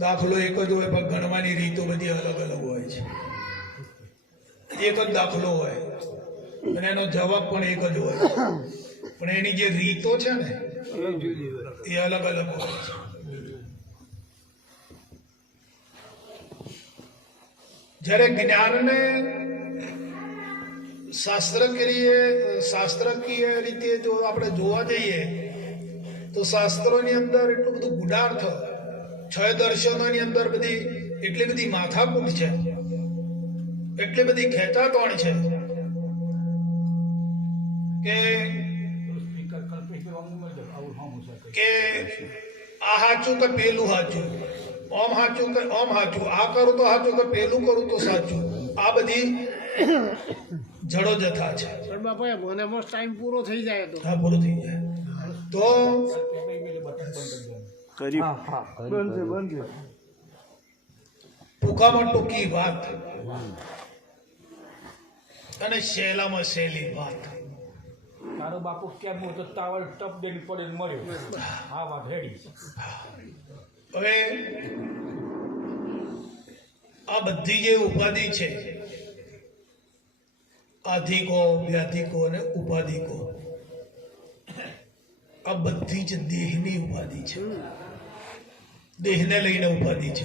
દાખલો એક જ હોય, પણ ગણવાની રીતો બધી અલગ અલગ હોય છે. એક જ દાખલો હોય. અને એનો જવાબ પણ એક જ હોય. પણ એની જે રીતો છે ને, એ અલગ અલગ હોય છે. જ્યારે જ્ઞાનને શાસ્ત્રક્રિય શાસ્ત્રકીય રીતે જો આપણે જોવા જઈએ, તો શાસ્ત્રોની અંદર એટલું બધું ગુડાર્થ છ દર્શનોની અંદર બધી એટલી બધી માથાકૂટ છે. એટલી બધી ખેંચાતોણ છે. કે કે આ હાચું કે પેલું હાચું? ઓમ હાચું કે ઓમ હાચું? આ કરું તો હાચું કે પેલું કરું તો સાચું? આ બધી જડો જથા છે. પણ બાપા મને ટાઈમ પૂરો થઈ જાય તો. હા પૂરો થઈ જાય. તો બનશે બનશે ટૂંકામાં ટૂંકી વાત. અને શેલામાં શેલી વાત. તારો બાપુ કેમ હું તો તાવર ટપ દેવી પડે મળ્યો. હા વાત હેડી. હવે આ બધી જે ઉપાધિ છે આધિકો વ્યાધિકો અને ઉપાધિકો આ બધી જ દેહની ઉપાધિ છે. દેહને લઈને ઉપાધિ છે.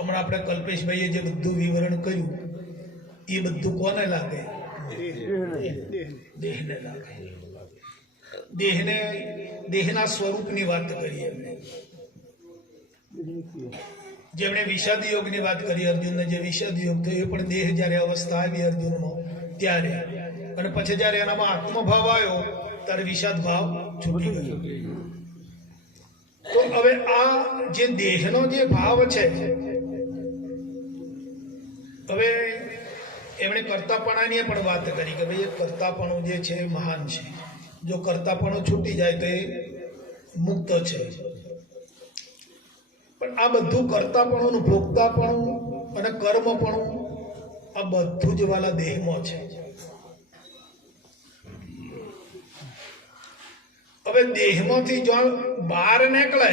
હમણાં આપણે કલ્પેશભાઈએ જે બધું વિવરણ કર્યું, એ બધું કોને લાગે? દેહને લાગે. દેહને, દેહના સ્વરૂપની વાત કરી એમણે જેમણે વિષાદ યોગની વાત કરી, અર્જુનને જે વિષાદ યોગ થયો, એ પણ દેહ જ્યારે અવસ્થા આવી અર્જુનમાં, ત્યારે. અને પછી જ્યારે એનામાં આત્મભાવ આવ્યો ત્યારે વિષાદ ભાવ છૂટી ગયો. તો હવે આ જે દેહનો જે ભાવ છે હવે એમણે કરતાપણાની પણ વાત કરી કે ભાઈ એ કરતાપણું જે છે એ મહાન છે. જો કરતાપણું છૂટી જાય તો એ મુક્ત છે. પણ આ બધું કરતાપણું ભોગતાપણું અને કર્મપણું આ બધું જ વાલા દેહમાં છે. હવે દેહમાંથી જો બહાર નીકળે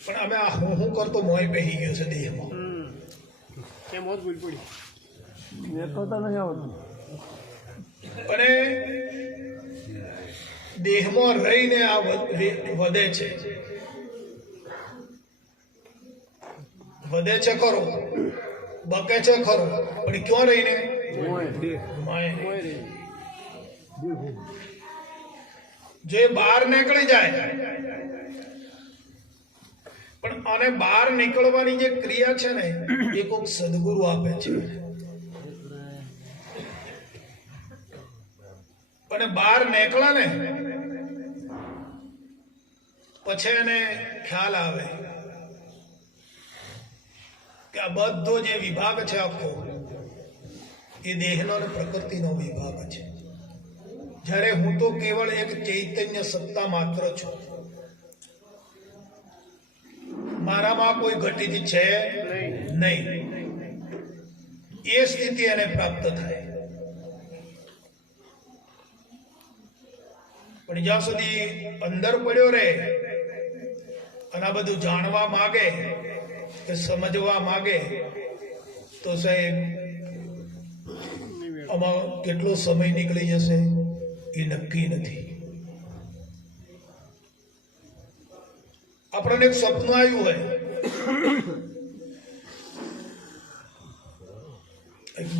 પણ અમે આ હું હું કરતો મોય પહેરી ગયો છે દેહમાં. કેમ જ ભૂલ પડી. અને દેહમાં રહીને આ વધે છે. વધે છે ખરો બકે છે ખરો પણ ક્યાં રહીને? માય રહીને. જો બહાર નીકળી જાય. પણ આને બહાર નીકળવાની જે ક્રિયા છે ને, એ કોઈક સદગુરુ આપે છે. અને બહાર નીકળે ને, પછી એને ખ્યાલ આવે કે આ બધો જે વિભાગ છે આખો, એ દેહનો અને પ્રકૃતિનો વિભાગ છે. જ્યારે હું તો કેવળ એક ચૈતન્ય સત્તા માત્ર છું. મારામાં કોઈ ઘટિત છે નહીં. એ સ્થિતિ એને પ્રાપ્ત થાય. પણ જ્યાં સુધી અંદર પડ્યો રહે અને આ બધું જાણવા માગે કે સમજવા માગે, તો સાહેબ, આમાં કેટલો સમય નીકળી જશે? એ નક્કી નથી. આપણને એક સપનું આવ્યું હોય.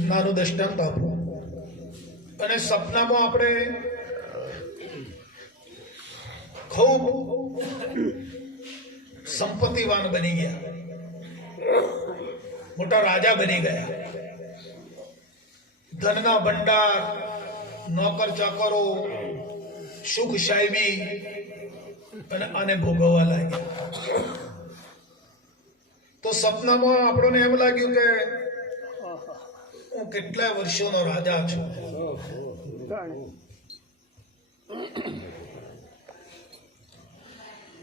નાનું દ્રષ્ટાંત આપું. અને સપનામાં આપણે ખૂબ સંપત્તિવાન બની ગયા. મોટા રાજા બની ગયા. ધનના ભંડાર નોકર ચાકરો સુખ સાહેબી અને આને ભોગવવા લાગ્યા. તો સપનામાં આપણને એમ લાગ્યું કે હું કેટલા વર્ષોનો રાજા છું.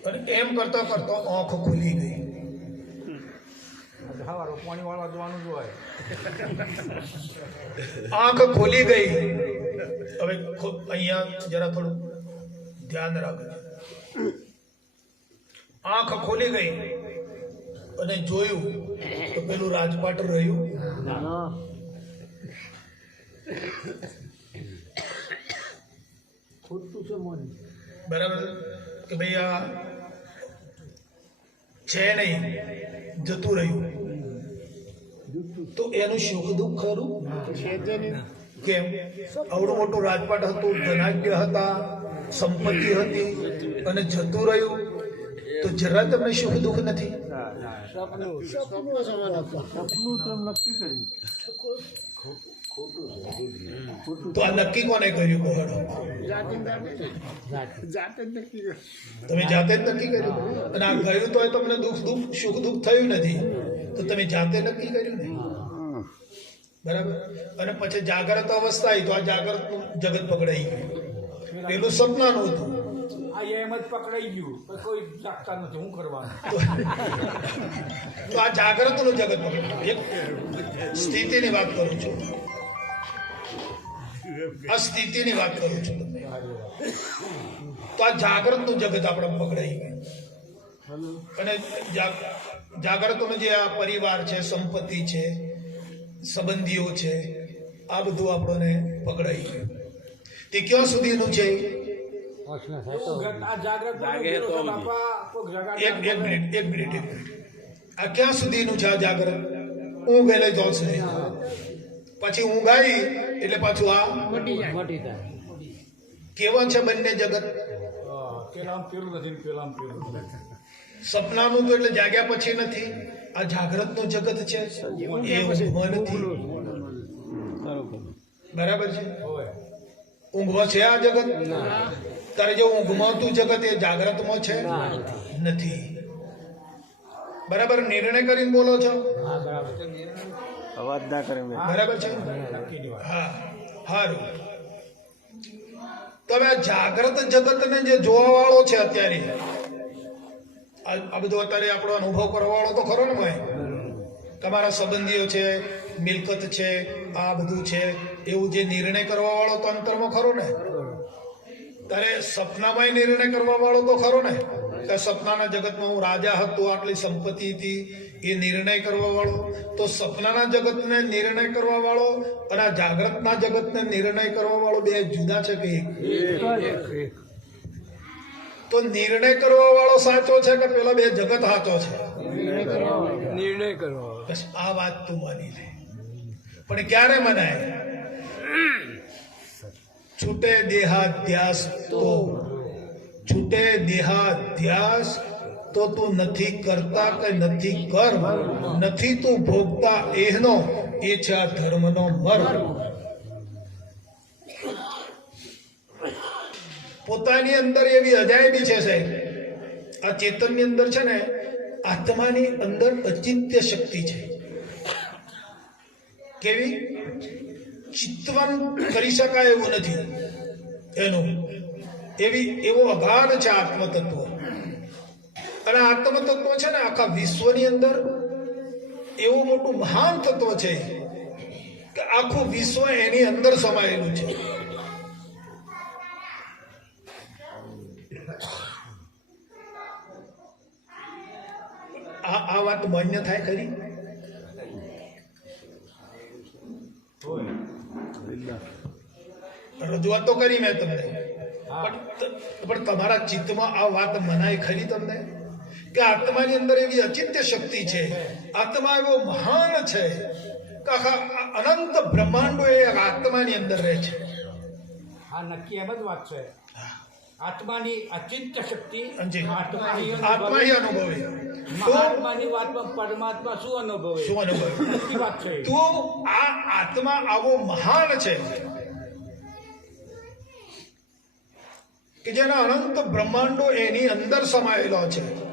અને એમ કરતા કરતા આંખ ખુલી ગઈ. પાણી વાળવા જવાનું જ હોય આંખ ખુલી ગઈ. હવે અહીંયા જરા થોડું ધ્યાન રાખજો. આંખ ખોલી ગઈ અને જોયું તો પેલું રાજપાટ રહ્યું. ખોટું છે મોન. બરાબર? કે ભાઈ આ છે નહીં જતું રહ્યું. તો એનું સુખ દુઃખ ખરું? છે કેમ? અવડું મોટું રાજપાટ હતું ધનાઢ્ય હતા સંપત્તિ હતી અને જતું રહ્યું. તો જરા તમને સુખ દુઃખ નથી? તો આ નક્કી કોને કર્યું? કોહડો તમે જાતે જ નક્કી કર્યું? અને આ ગયું તો તમને દુઃખ દુઃખ સુખ દુઃખ થયું નથી. તો તમે જાતે નક્કી કર્યું ને? બરાબર? અને પછી જાગ્રત અવસ્થા આવી તો આ જાગ્રત જગત પકડાઈ ગયું. પેલું સપનાનું હતું. આ એમ જ પકડાઈ ગયું. પણ કોઈ જાગતા નથી હું કરવાનું? તો આ જાગ્રતનું જગત પકડાયું. એક સ્થિતિની વાત કરું છું. આ સ્થિતિની વાત કરું છું તો આ જાગ્રતનું જગત આપણે પકડાઈ ગયું. અને જાગ- જાગ્રતનો જે આ પરિવાર છે સંપત્તિ છે સંબંધીઓ છે આ બધું આપણને પકડાઈ ગયું. તે ક્યાં સુધીનું છે? એક એક મિનિટ એક મિનિટ એક મિનિટ. આ ક્યાં સુધીનું છે આ જાગરણ? ઊંઘ એટલે નહીં પછી ઊંઘ આવી એટલે પાછું આ મટી જાય. કેવા છે બંને જગત? પેલા આમ પેલું નથી ને પેલા નથી. સપનાનું તો એટલે જાગ્યા પછી નથી. આ જાગ્રતનું જગત છે. એ ઊંઘમાં નથી. બરાબર. છે? ઊંઘમાં છે આ જગત? તારે જે ઊંઘમાં તું જગત એ જાગ્રતમાં છે? નથી. બરાબર? નિર્ણય કરીને બોલો છો? બરાબર. અવાજ ના કરે બરાબર છે? હા સારું તમે આ જાગ્રત જગતને જે જોવા વાળો છે અત્યારે આ બધો અત્યારે આપણો અનુભવ કરવા વાળો તો ખરો ને ભાઈ? તમારા સંબંધીઓ છે, મિલકત છે, આ બધું છે, એવું જે નિર્ણય કરવા વાળો તો અંતરમાં ખરો ને? તારે સપનામાં નિર્ણય કરવા વાળો તો ખરો ને? કે સપનાના જગતમાં હું રાજા હતો, આટલી સંપત્તિ હતી, એ નિર્ણય કરવા વાળો. તો સપનાના જગતને નિર્ણય કરવા વાળો અને આ જાગ્રતના જગતને નિર્ણય કરવા વાળો બે જુદા છે કે એક. તો નિર્ણય કરવા વાળો સાચો છે કે પેલા બે જગત સાચો છે? નિર્ણય કરવા. બસ આ વાત તું માની લે. પણ ક્યારે મનાય? છૂટે દેહાધ્યાસ તો. છૂટે દેહાધ્યાસ તો તું નથી કરતા કે નથી કર. નથી તું ભોગતા એહનો એ છે આ ધર્મનો મર્મ. પોતાની અંદર એવી અજાયબી છે સાહેબ. આ ચેતનની અંદર છે ને, આત્માની અંદર અચિંત્ય શક્તિ છે. કેવી? ચિત્તવન કરી શકાય એવું નથી. એનું. એવી, એવો અગાધ છે આત્મતત્વ. અને આત્મતત્વ છે ને, આખા વિશ્વની અંદર એવું મોટું મહાન તત્વ છે કે આખું વિશ્વ એની અંદર સમાયેલું છે. આ વાત માન્ય થાય ખરી? રજૂઆત તો કરી મેં તમને. પણ પણ તમારા ચિત્તમાં આ વાત મનાય ખરી તમને? કે આત્માની અંદર એવી અચિત્ય શક્તિ છે આત્મા એવો મહાન છે કે આખા અનંત બ્રહ્માંડો એ આત્માની અંદર રહે છે? હા નક્કી એમ જ વાત છે. આત્માની અચિંત શક્તિ આત્મા અનુભવે. અનુભવે. મહાત્માની વાતમાં પરમાત્મા શું અનુભવે? શું અનુભવે? વાત છે. તો આ આત્મા આવો મહાન છે. કે જેના અનંત બ્રહ્માંડો એની અંદર સમાયેલો છે.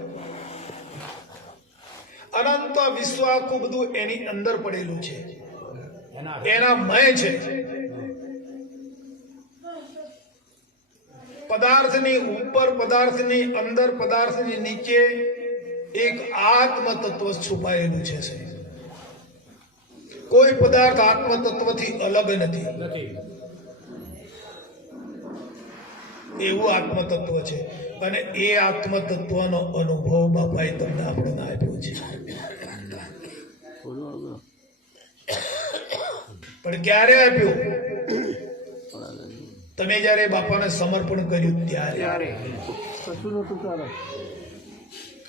અનંત વિશ્વ આખું બધું એની અંદર પડેલું છે. એના મય છે. પદાર્થની ઉપર પદાર્થની અંદર પદાર્થની નીચે એક આત્મ તત્વ છુપાયેલું છે કોઈ પદાર્થ આત્મ તત્વથી અલગ નથી. એવું એવું આત્મતત્વ છે. અને એ આત્મતત્વનો અનુભવ બાપાએ તમને આપણને આપ્યો છે. પણ ક્યારે આપ્યો? તમે જ્યારે બાપાને સમર્પણ કર્યું ત્યારે.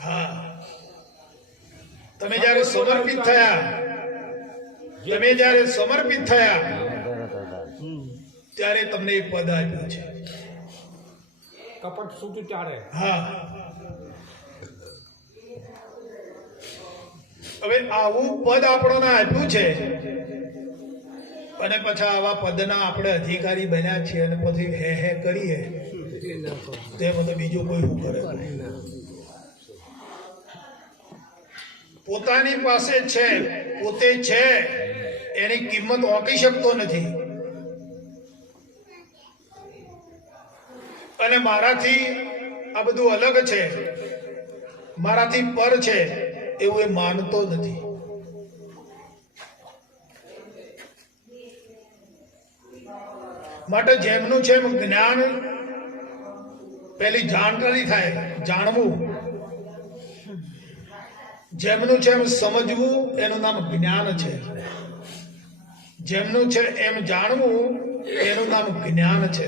હા. તમે જ્યારે સમર્પિત થયા તમે જ્યારે સમર્પિત થયા ત્યારે તમને એ પદ આપ્યું છે. કપટ છૂટ્યું ત્યારે. હા. હવે આવું પદ આપણને આપ્યું છે અને પાછા આવા પદના આપણે અધિકારી બન્યા છીએ અને પછી હે હે કરીએ. તે બધું બીજું કોઈ શું કરે પોતાની પાસે છે, પોતે છે, એની કિંમત ઓકી શકતો નથી. અને મારાથી આ બધું અલગ છે. મારાથી પર છે, એવું એ માનતો નથી. માટે જેમનું છે એમ જ્ઞાન પેલી જાણકારી થાય, જાણવું. જેમનું છે એમ સમજવું, એનું નામ જ્ઞાન છે. જેમનું છે એમ જાણવું, એનું નામ જ્ઞાન છે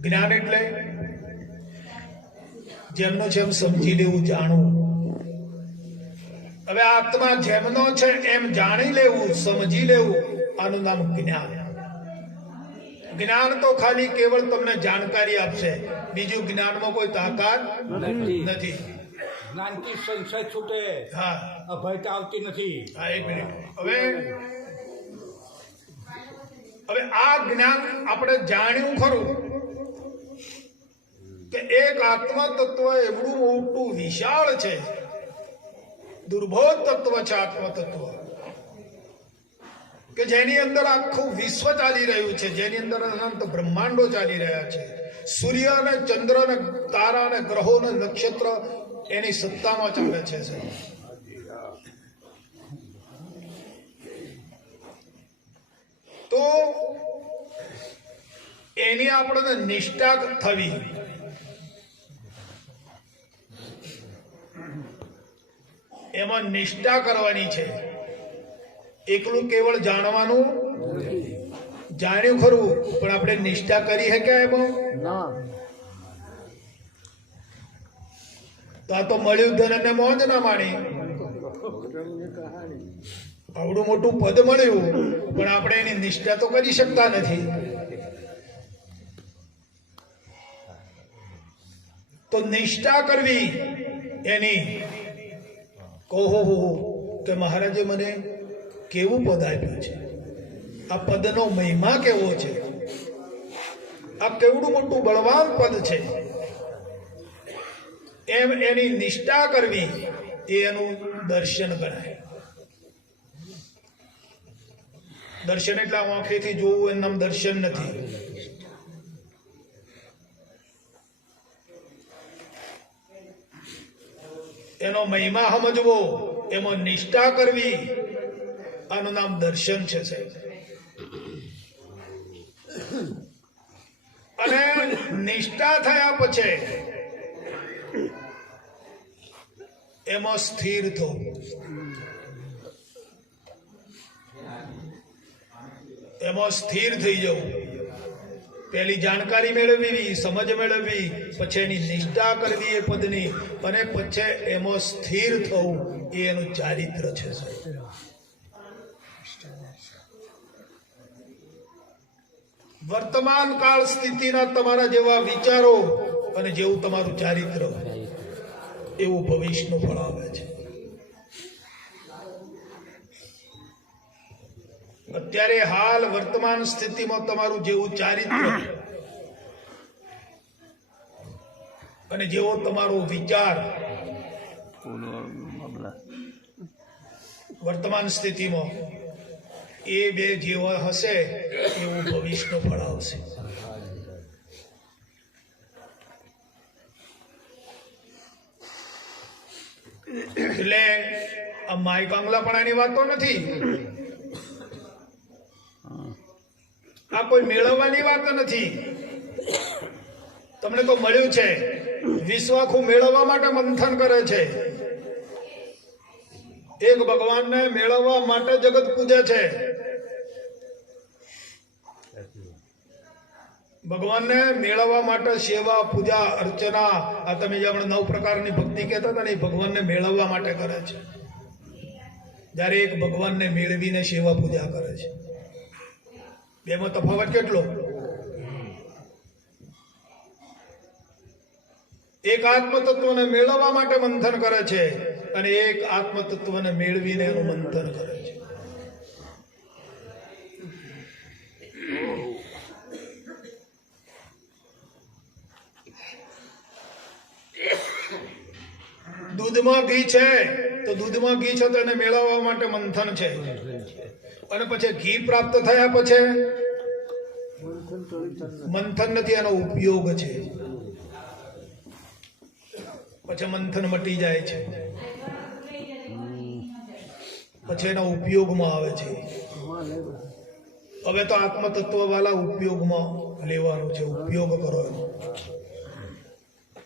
જ્ઞાન એટલે જેમનું છે એમ સમજી લેવું, જાણવું. હવે આત્મા જેમનો છે એમ જાણી લેવું સમજી લેવું આનું નામ જ્ઞાન. જ્ઞાન તો ખાલી કેવળ તમને જાણકારી આપશે. બીજું જ્ઞાનમાં કોઈ તાકાત નથી. જ્ઞાનથી સંશય છૂટે. હા. અભયતા આવતી નથી. હા એક મિનિટ. હવે હવે આ જ્ઞાન આપણે જાણ્યું ખરું કે એક આત્મા તત્વ એવડું મોટું વિશાળ છે. દુર્બોધ તત્વ છે આત્મ તત્વ કે જેની અંદર આખું વિશ્વ ચાલી રહ્યું છે જેની અંદર અનંત બ્રહ્માંડો ચાલી રહ્યા છે સૂર્ય અને ચંદ્ર અને તારા અને ગ્રહો અને નક્ષત્ર એની સત્તામાં ચાલે છે તો એની આપણને નિષ્ઠા થવી એમાં નિષ્ઠા કરવાની છે. એકલું કેવળ જાણવાનું જાણ્યું ખરું પણ આપણે નિષ્ઠા કરી શક્યા એમાં? તો આ તો મળ્યું ધન અને મોજ ના માણી. આવડું મોટું પદ મળ્યું પણ આપણે એની નિષ્ઠા તો કરી શકતા નથી. તો નિષ્ઠા કરવી એની કહો, હો હો કે મહારાજે મને કેવું પદ આપ્યું છે? આ પદનો મહિમા કેવો છે? આ કેવડું મોટું બળવાન પદ છે? એમ એની નિષ્ઠા કરવી એ એનું દર્શન ગણાય. દર્શન એટલે આંખેથી જોવું એનું દર્શન નથી. એનો મહિમા સમજવો, એમાં નિષ્ઠા કરવી. આનું નામ દર્શન છે, સાહેબ. અને નિષ્ઠા થયા પછી એમાં સ્થિર થવું. એમાં સ્થિર થઈ જવું. પેલી જાણકારી મેળવવી સમજ મેળવવી પછી એની નિષ્ઠા કરવી એ પદની અને પછી એમાં સ્થિર થવું એ એનું ચારિત્ર છે સાહેબ. વર્તમાન કાળ સ્થિતિના તમારા જેવા વિચારો અને જેવું તમારું ચારિત્ર, એવું ભવિષ્યનું ફળ આવે છે. અત્યારે હાલ વર્તમાન સ્થિતિમાં તમારું જેવું ચારિત્ર અને જેવો તમારો વિચાર વર્તમાન સ્થિતિમાં એ બે જેવા હશે, એવું ભવિષ્ય ફળ આવશે એટલે આ માય કાંગલાપણાની વાતો નથી. કોઈ મેળવવાની વાત નથી. તમને તો મળ્યું છે. વિશ્વ આખું મેળવવા માટે મંથન કરે છે. એક ભગવાનને મેળવવા માટે જગત પૂજે છે. ભગવાનને મેળવવા માટે સેવા, પૂજા, અર્ચના, આ તમે જે આપણે નવ પ્રકારની ભક્તિ કહેતા હતા ને એ ભગવાનને મેળવવા માટે કરે છે. જ્યારે એક ભગવાનને મેળવીને સેવા, પૂજા કરે છે. બેમાં તફાવત કેટલો? એક આત્મતત્વને મેળવવા માટે મંથન કરે છે અને એક આત્મતત્વને મેળવીને એનું મંથન કરે છે. દૂધમાં ઘી છે, તો દૂધમાં ઘી છે તો એને મેળવવા માટે મંથન છે. અને પછી ઘી પ્રાપ્ત થયા પછી મંથન નથી, એનો ઉપયોગ છે. પછી મંથન મટી જાય છે. પછી એના ઉપયોગમાં આવે છે. હવે તો આત્મતત્વ વાળા ઉપયોગમાં લેવાનું છે, ઉપયોગ કરો એનો.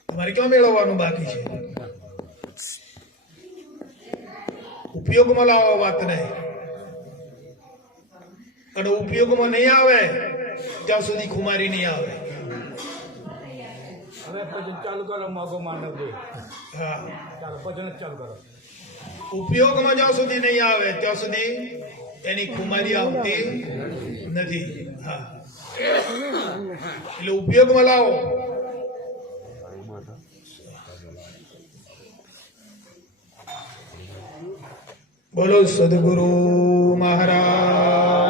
તમારે ક્યાં મેળવવાનું બાકી છે? ઉપયોગમાં લાવો વાતને અને ઉપયોગમાં નહીં આવે ત્યાં સુધી ખુમારી નહીં આવે. હવે ભજન ચાલુ કરો મોગો માનવ હા. ચાલો ભજન જ ચાલુ કરો. ઉપયોગમાં જ્યાં સુધી નહીં આવે ત્યાં સુધી એની ખુમારી આવતી નથી. હા. એટલે ઉપયોગમાં લાવો. બોલો સદગુરુ મહારાજ.